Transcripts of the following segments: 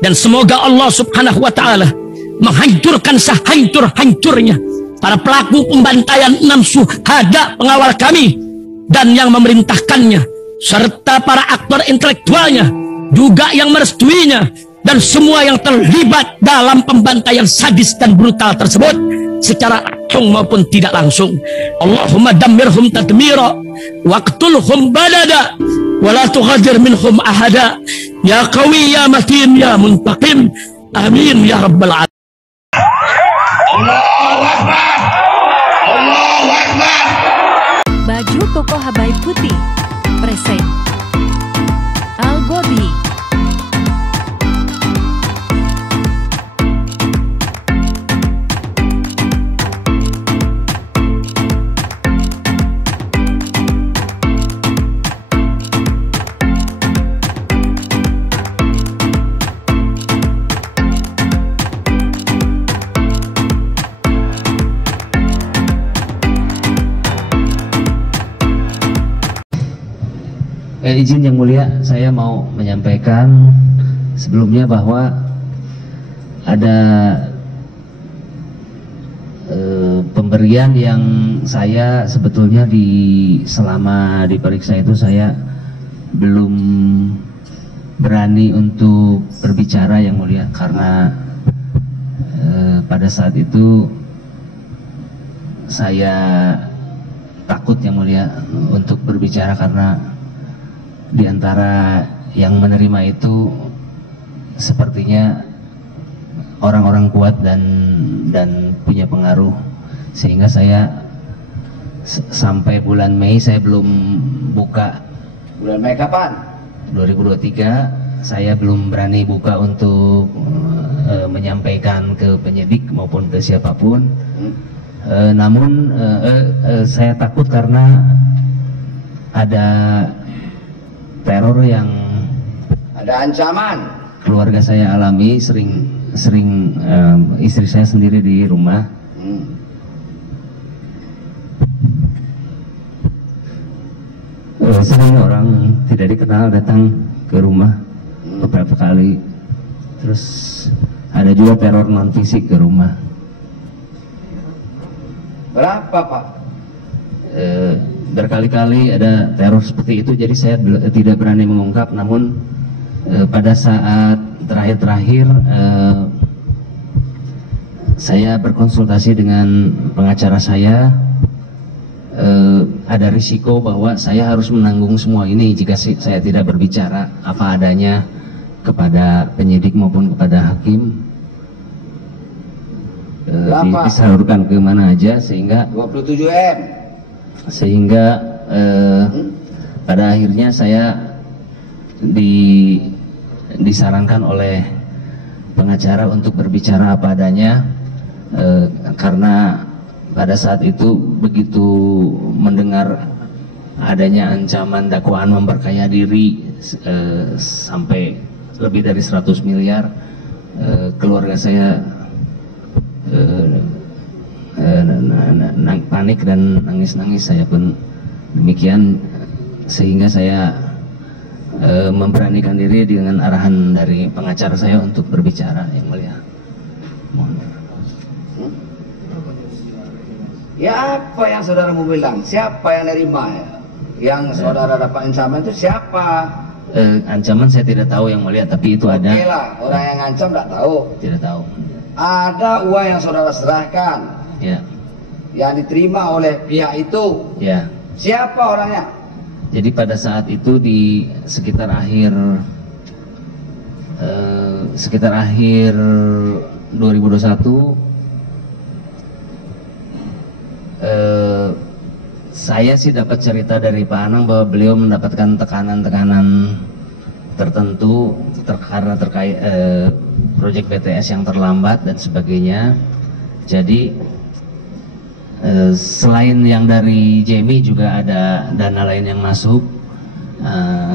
Dan semoga Allah subhanahu wa ta'ala menghancurkan sehancur-hancurnya para pelaku pembantaian 6 syuhada pengawal kami dan yang memerintahkannya, serta para aktor intelektualnya juga yang merestuinya, dan semua yang terlibat dalam pembantaian sadis dan brutal tersebut secara langsung maupun tidak langsung. Allahumma dammirhum tadmira waqtulhum badada wala tughadir minhum ahada ya qawi ya matin ya muntaqim amin ya rabbal alamin. Allahu Akbar, Allahu Akbar. Baju koko Habaib putih present Al-Godi. Izin yang mulia, saya mau menyampaikan sebelumnya bahwa ada pemberian yang saya sebetulnya selama diperiksa itu saya belum berani untuk berbicara yang mulia, karena pada saat itu saya takut yang mulia untuk berbicara, karena di antara yang menerima itu sepertinya orang-orang kuat dan punya pengaruh, sehingga saya sampai bulan Mei saya belum buka. Bulan Mei kapan? 2023 saya belum berani buka untuk menyampaikan ke penyidik maupun ke siapapun. Namun saya takut karena ada teror yang ada ancaman keluarga saya alami, sering istri saya sendiri di rumah. Sering orang tidak dikenal datang ke rumah beberapa kali. Terus ada juga teror non fisik ke rumah. Berapa Pak? Berkali-kali ada teror seperti itu, jadi saya tidak berani mengungkap. Namun pada saat terakhir saya berkonsultasi dengan pengacara saya, ada risiko bahwa saya harus menanggung semua ini jika saya tidak berbicara apa adanya kepada penyidik maupun kepada hakim. Disalurkan ke mana aja sehingga 27 M. Sehingga pada akhirnya saya disarankan oleh pengacara untuk berbicara apa adanya, karena pada saat itu begitu mendengar adanya ancaman dakwaan memperkaya diri sampai lebih dari 100 miliar, keluarga saya panik dan nangis-nangis, saya pun demikian, sehingga saya memberanikan diri dengan arahan dari pengacara saya untuk berbicara yang mulia. Ya, apa yang saudara mau bilang? Siapa yang nerima ya? Yang saudara dapat ancaman itu siapa? Ancaman saya tidak tahu yang mulia, tapi itu ada. Oke lah, orang yang ngancam tidak tahu. Tidak tahu. Ada uang yang saudara serahkan, Ya. yang diterima oleh pihak itu. Ya. Siapa orangnya? Jadi pada saat itu di sekitar akhir 2021, saya sih dapat cerita dari Pak Anang bahwa beliau mendapatkan tekanan-tekanan tertentu karena terkait proyek BTS yang terlambat dan sebagainya. Jadi selain yang dari Jamie juga ada dana lain yang masuk,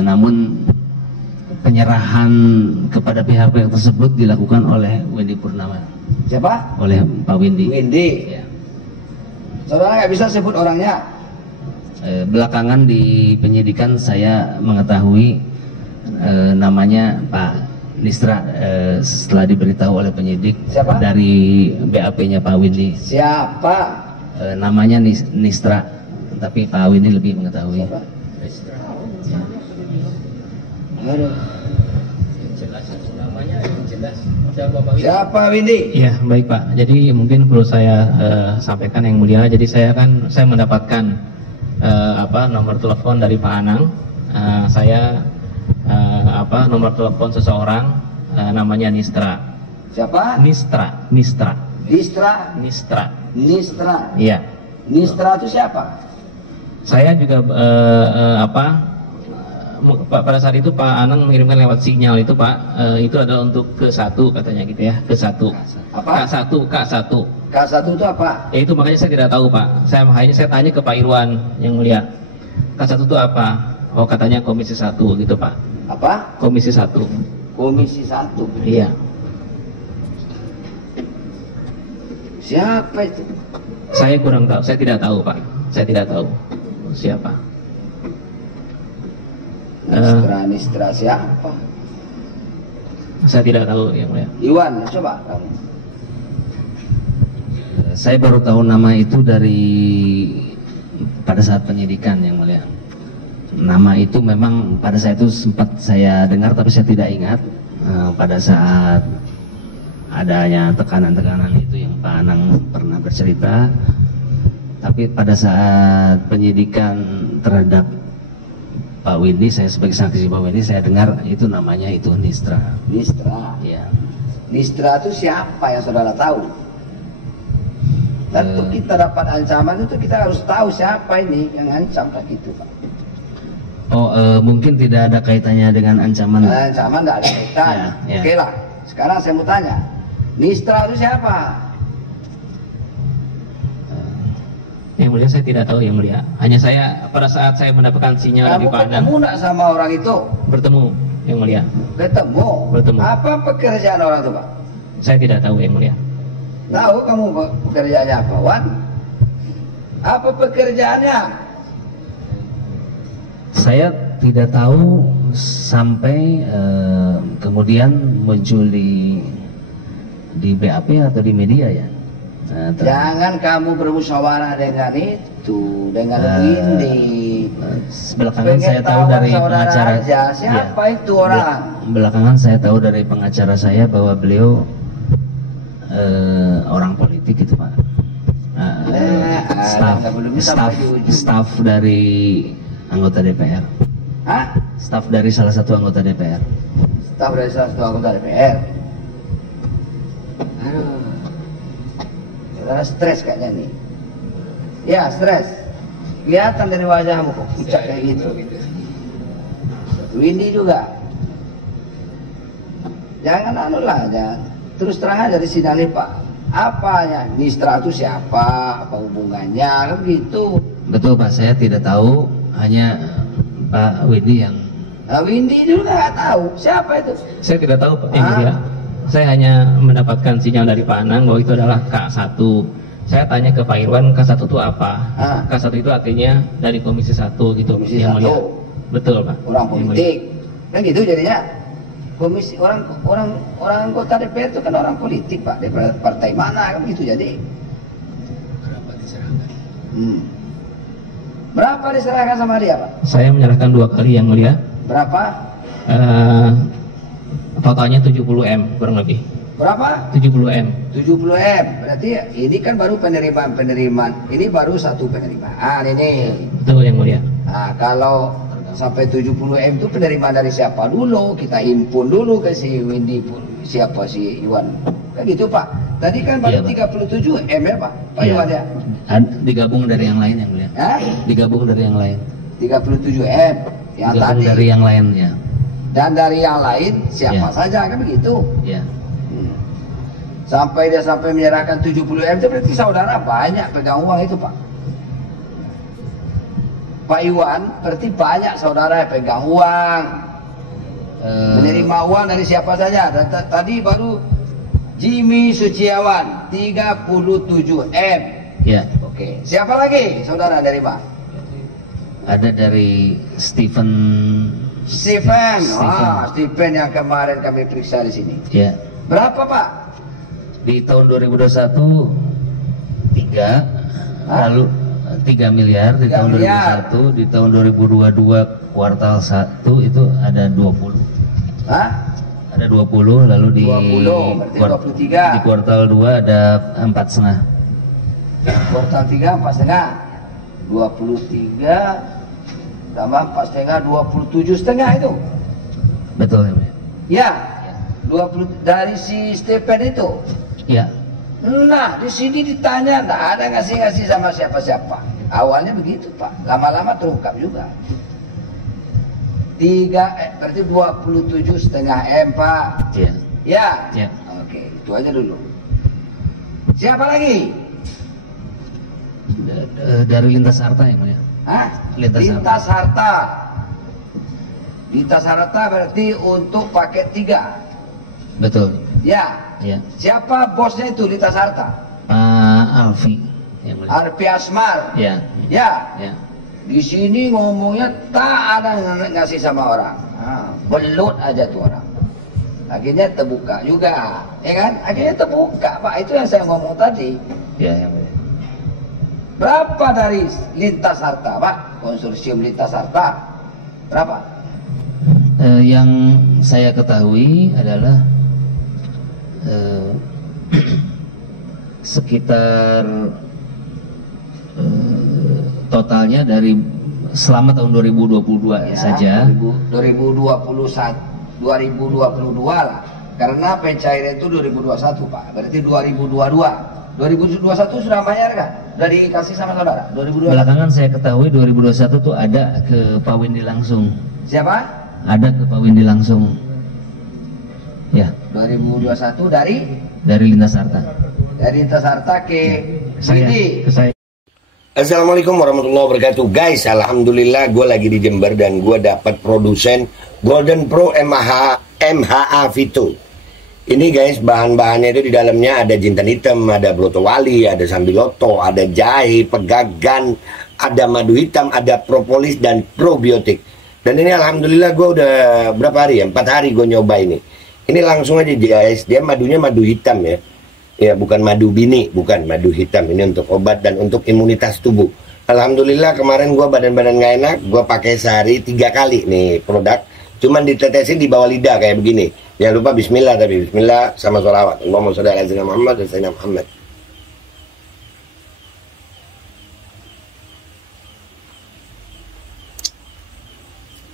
namun penyerahan kepada pihak-pihak tersebut dilakukan oleh Windy Purnama. Siapa? Oleh Pak Windy. Windy. Ya. Saudara nggak bisa sebut orangnya. Belakangan di penyidikan saya mengetahui namanya Pak Nistra setelah diberitahu oleh penyidik. Siapa? Dari BAP-nya Pak Windy. Siapa? Namanya Nistra, tapi Pak Windy lebih mengetahui. Siapa? Aduh. Siapa Windy? Iya, baik Pak. Jadi mungkin perlu saya sampaikan yang mulia. Jadi saya mendapatkan nomor telepon dari Pak Anang. Saya nomor telepon seseorang namanya Nistra. Siapa? Nistra. Nistra. Iya. Nistra itu siapa? Saya juga pada saat itu Pak Anang mengirimkan lewat sinyal itu Pak, itu adalah untuk ke-1 katanya gitu ya, ke-1. Apa? K1. K1 itu apa? Ya itu makanya saya tidak tahu Pak. Saya tanya ke Pak Irwan yang mulia. K1 itu apa? Oh katanya Komisi 1 gitu Pak. Apa? Komisi 1. Komisi 1. Iya. Siapa itu? Saya kurang tahu. Saya tidak tahu Pak. Saya tidak tahu siapa. Nistra siapa? Saya tidak tahu yang mulia. Iwan, coba kamu. Saya baru tahu nama itu pada saat penyidikan yang mulia. Nama itu memang pada saat itu sempat saya dengar tapi saya tidak ingat. Pada saat adanya tekanan-tekanan itu yang Pak Anang pernah bercerita. Tapi pada saat penyidikan terhadap Pak Windy, saya sebagai saksi Pak Windy, saya dengar itu namanya itu Nistra. Nistra. Ya. Nistra itu siapa yang saudara tahu? Tentu kita dapat ancaman itu kita harus tahu siapa ini yang ancam kayak gitu Pak. Mungkin tidak ada kaitannya dengan ancaman. Ancaman tidak ada kaitan. Ya. Oke lah. Sekarang saya mau tanya, Nistra itu siapa? Yang mulia saya tidak tahu yang mulia. Hanya saya pada saat saya mendapatkan sinyal dari Kamu Pak Anang. ketemu nggak sama orang itu? Bertemu yang mulia. Ketemu. Apa pekerjaan orang itu Pak? Saya tidak tahu yang mulia. Tahu kamu pekerjaannya apa, Wan? Apa pekerjaannya? Saya tidak tahu sampai kemudian muncul di BAP atau di media ya. Jangan kamu bermusyawarah dengan itu, dengan Windy. Belakangan saya tahu dari pengacara aja. Siapa itu orang? Belakangan saya tahu dari pengacara saya bahwa beliau orang politik itu Pak. Staf dari anggota DPR. Hah? Staf dari salah satu anggota DPR. Staf dari salah satu anggota DPR. Aduh. Saudara stres kayaknya nih. Ya stres. Kelihatan dari wajahmu kok pucat kayak gitu. Windy juga. Jangan jangan. Terus terang aja di sini Pak. Apanya? Nistra itu siapa? Apa hubungannya? Kan gitu. Betul Pak, saya tidak tahu. Hanya Pak Windy yang. Windy juga nggak tahu. Siapa itu? Saya tidak tahu Pak yang mulia. Saya hanya mendapatkan sinyal dari Pak Anang bahwa itu adalah K1. Saya tanya ke Pak Irwan, K1 itu apa? K1 itu artinya dari Komisi 1 gitu. Komisi yang 1. mulia. Betul Pak. Orang politik. Kan gitu jadinya. Komisi orang anggota DPR itu kan orang politik Pak. Dari partai mana kan gitu jadi. Berapa diserahkan? Berapa diserahkan sama dia Pak? Saya menyerahkan 2 kali yang mulia. Berapa? Totalnya 70M kurang lebih. Berapa? 70M. 70M. Berarti ini kan baru penerimaan. Ini baru satu penerimaan ini. Betul yang mulia. Nah, kalau sampai 70M itu penerimaan dari siapa dulu? Kita impun dulu ke si Windy, siapa si Iwan. Kan gitu Pak. Tadi kan baru 37M ya Pak. Pak Iwan ya. Digabung dari yang lain yang mulia. Digabung dari yang lain. 37M. Yang digabung tadi. Dari yang lain ya. Dan dari yang lain siapa saja kan begitu. Ya. Sampai dia menyerahkan 70M itu berarti saudara banyak pegang uang itu Pak. Pak Iwan berarti banyak saudara yang pegang uang. Menerima uang dari siapa saja. Dan tadi baru Jimmy Suciawan 37M. Ya. Oke. Siapa lagi saudara dari Pak? Ada dari Stephen Stephen. Stephen yang kemarin kami periksa di sini. Ya. Berapa Pak? Di tahun 2021 lalu 3 miliar di 3 tahun miliar. 2021, di tahun 2022 kuartal 1 itu ada 20. Hah? Ada 20, lalu di 20, berarti 23. di kuartal 2 ada 4,5. Kuartal 3 4,5. 23 tambah 4,5 27,5 itu. Betul ya, Mulia? Ya. 20 dari si Stephen itu. Ya. Nah, di sini ditanya, nggak ada ngasih-ngasih sama siapa-siapa. Awalnya begitu Pak, lama-lama terungkap juga. Berarti 27,5 M Pak. Iya. Ya. Ya. Oke, itu aja dulu. Siapa lagi? Dari lintas harta ya, Mulia? Hah? Lintas harta. Lintas harta berarti untuk paket 3. Betul. Ya. Ya. Siapa bosnya itu lintas harta? Pak Alfi. Ya, Mulia. Arfi Asmar. Ya. Ya. Ya. Di sini ngomongnya tak ada ngasih sama orang. Belut aja tuh orang. Akhirnya terbuka juga, ya kan? Akhirnya terbuka Pak. Itu yang saya ngomong tadi. Ya, yang Mulia. Berapa dari lintas harta Pak? Konsorsium lintas harta. Berapa? Yang saya ketahui adalah sekitar totalnya dari selama tahun 2022 ya, saja 2022 lah, karena pencairan itu 2021 Pak, berarti 2021 sudah bayar kan? Sudah dikasih sama saudara? 2021. Belakangan saya ketahui 2021 tuh ada ke Pak Windy langsung. Siapa? Ada ke Pak Windy langsung. Ya. 2021 dari lintas harta. Dari lintas harta ke Windy. Saya. Assalamualaikum warahmatullahi wabarakatuh. Guys, alhamdulillah gue lagi di Jember dan gue dapat produsen Golden Pro MHA Vito. Ini guys, bahan-bahannya itu di dalamnya ada jintan hitam, ada brotowali, ada sambiloto, ada jahe, pegagan, ada madu hitam, ada propolis dan probiotik. Dan ini alhamdulillah gue udah berapa hari ya? 4 hari gue nyoba ini. Ini langsung aja guys, dia madunya madu hitam ya. Ya bukan madu bini, bukan madu hitam. Ini untuk obat dan untuk imunitas tubuh. Alhamdulillah kemarin gue badan-badan gak enak, gue pakai sehari 3 kali nih produk. Cuman ditetesin di bawah lidah kayak begini. Jangan lupa bismillah, tapi bismillah sama sholawat. Allahumma sholli ala sayyidina Muhammad dan sayyidina Muhammad.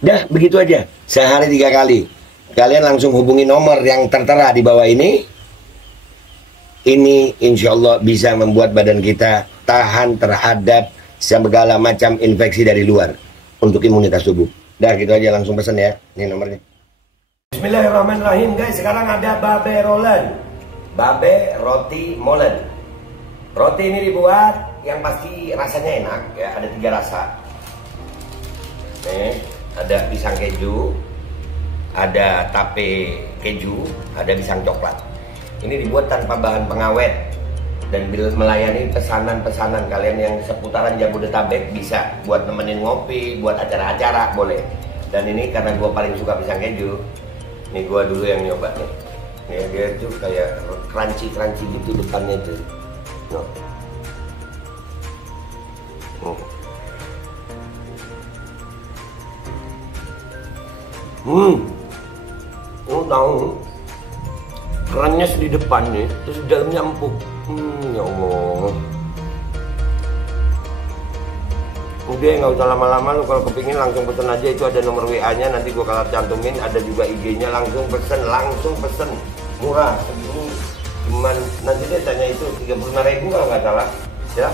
Dah begitu aja, sehari 3 kali. Kalian langsung hubungi nomor yang tertera di bawah ini. Ini insya Allah bisa membuat badan kita tahan terhadap segala macam infeksi dari luar untuk imunitas tubuh. Dah gitu aja, langsung pesan ya. Ini nomornya. Bismillahirrahmanirrahim guys. Sekarang ada babe rolen, babe roti molen. Roti ini dibuat yang pasti rasanya enak ya. Ada 3 rasa. Nih, ada pisang keju, ada tape keju, ada pisang coklat. Ini dibuat tanpa bahan pengawet dan melayani pesanan-pesanan kalian yang seputaran Jabodetabek, bisa buat nemenin ngopi, buat acara-acara boleh. Dan ini karena gue paling suka pisang keju, nih gue dulu yang nyoba nih. Ya, dia tuh kayak crunchy gitu depannya tuh. Lu tahu kerannya di depan nih, terus di dalamnya empuk. Ya Allah. Udah nggak usah lama-lama, lu kalau kepingin langsung pesen aja, itu ada nomor WA-nya, nanti gua kalau cantumin, ada juga IG-nya, langsung pesen, murah. Segini cuman nanti dia tanya itu 35.000 kalau nggak salah, ya.